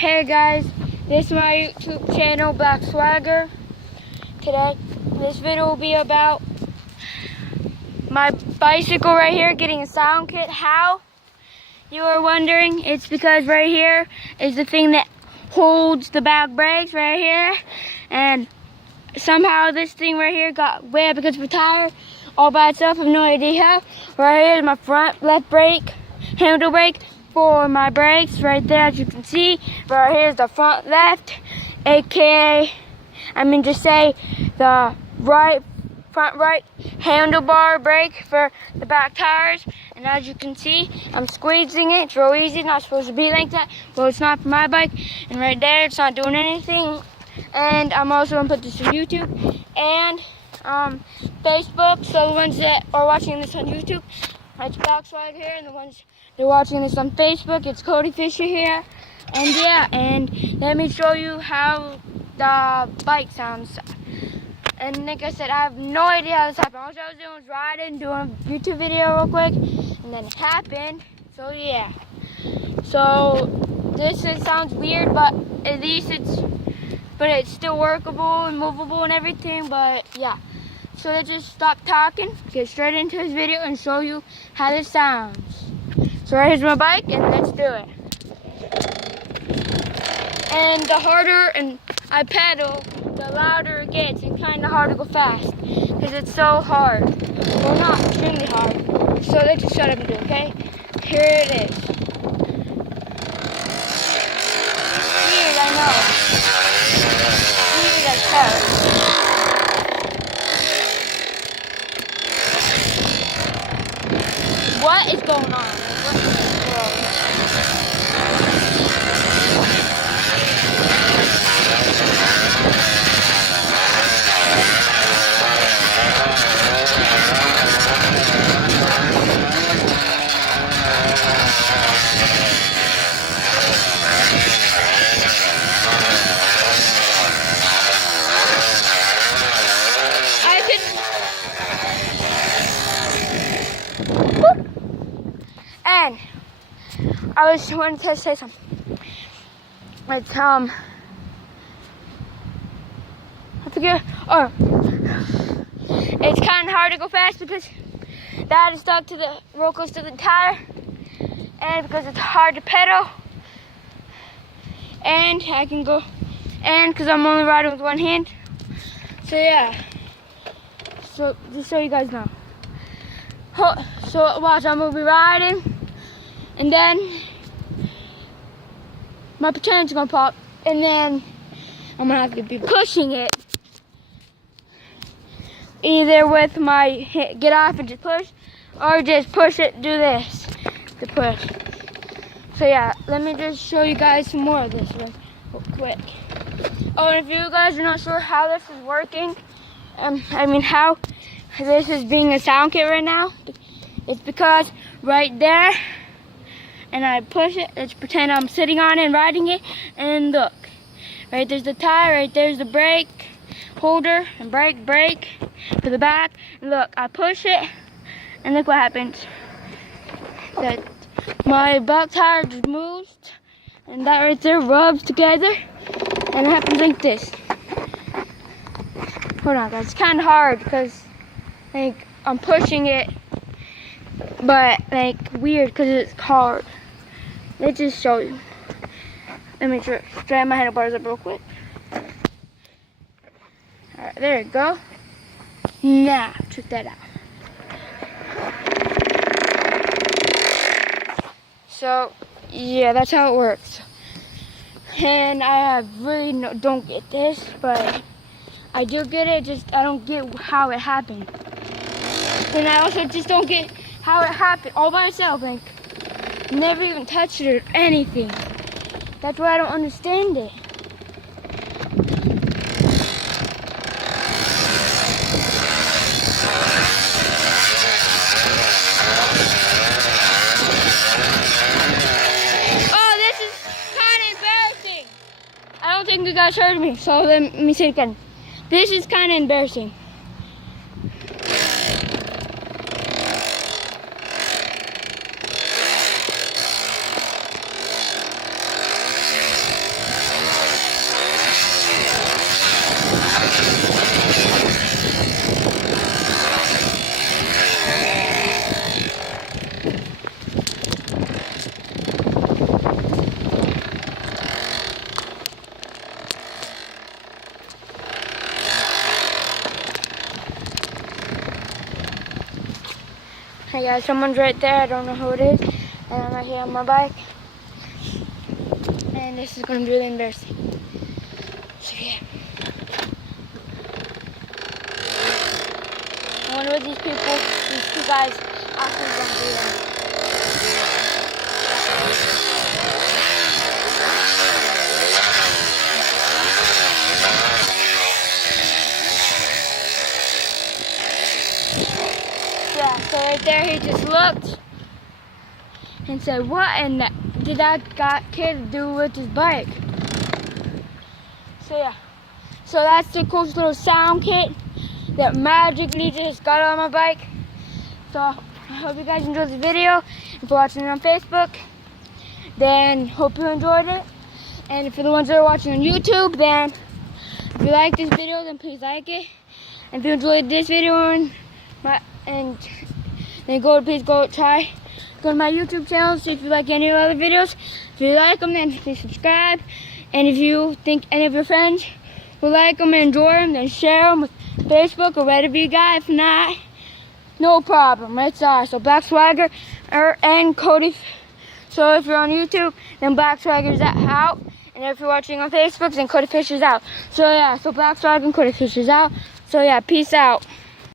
Hey guys, this is my YouTube channel, Black Swagger. Today, this video will be about my bicycle right here getting a sound kit. How? You are wondering? It's because right here is the thing that holds the back brakes right here. And somehow this thing right here got wet because of a tire all by itself. I have no idea how. Right here is my front left brake, handle brake for my brakes right there, as you can see. Right here is the front left, aka just say the front right handlebar brake for the back tires. And as you can see, I'm squeezing it. It's real easy, not supposed to be like that. Well, it's not for my bike. And right there, it's not doing anything. And I'm also gonna put this on YouTube and Facebook. So the ones that are watching this on YouTube, it's Black Swag here, and the ones that are watching this on Facebook, it's Cody Fisher here. And yeah, and let me show you how the bike sounds. And like I said, I have no idea how this happened. All I was doing was riding, doing a YouTube video real quick, and then it happened. So yeah. So this sounds weird, but at least it's still workable and movable and everything. But yeah. So let's just stop talking, get straight into this video, and show you how this sounds. So right here's my bike, and let's do it. And the harder I pedal, the louder it gets, and kind of hard to go fast, because it's so hard. Well, not extremely hard. So let's just shut up and do it, okay? Here it is. Weird, I know. Weird as hell. What is going on? What in the world? And I was wanting to say something. Like, I forget. Oh, it's kind of hard to go fast because that is stuck to the real close to the tire, and because it's hard to pedal. And I can go, and because I'm only riding with one hand. So yeah. So just so you guys know. So watch, I'm gonna be riding. And then my pretend's gonna pop, and then I'm gonna have to be pushing it, either with my get off and just push, or just push it, do this to push. So yeah, let me just show you guys some more of this real quick. Oh, and if you guys are not sure how this is working, how this is being a sound kit right now, it's because right there, and I push it, let's pretend I'm sitting on it and riding it, and look, right there's the tire, right there's the brake holder, and brake for the back, and look, I push it, and look what happens, that my back tire just moves, and that right there rubs together, and it happens like this. Hold on guys, it's kind of hard, because like I'm pushing it, but like weird because it's hard. Let's just show you. Let me straighten my handlebars up real quick. Alright, there you go. Now, check that out. So, yeah, that's how it works. And I really don't get this, but I do get it, just I don't get how it happened. And I also just don't get how it happened all by itself, like never even touched it or anything. That's why I don't understand it. Oh, this is kind of embarrassing. I don't think you guys heard me, so let me say it again. This is kind of embarrassing. Hey guys, someone's right there. I don't know who it is. And I'm right here on my bike. And this is going to be really embarrassing. So yeah. I wonder what these two guys, actually going to do then. Yeah, so right there he just looked and said, what in the, did that kid do with his bike? So yeah, so that's the cool little sound kit that magically just got on my bike. So I hope you guys enjoyed the video. If you're watching it on Facebook, then hope you enjoyed it. And for the ones that are watching on YouTube, then if you like this video, then please like it. And if you enjoyed this video then please go to my YouTube channel, see if you like any other videos. If you like them, then please subscribe. And if you think any of your friends will like them and enjoy them, then share them with Facebook or whatever you got. If not, no problem. It's so Black Swagger and Cody. So if you're on YouTube, then Black Swagger's out. And if you're watching on Facebook, then Cody Fisher's out. So yeah, so Black Swagger and Cody Fisher's out. So yeah, peace out.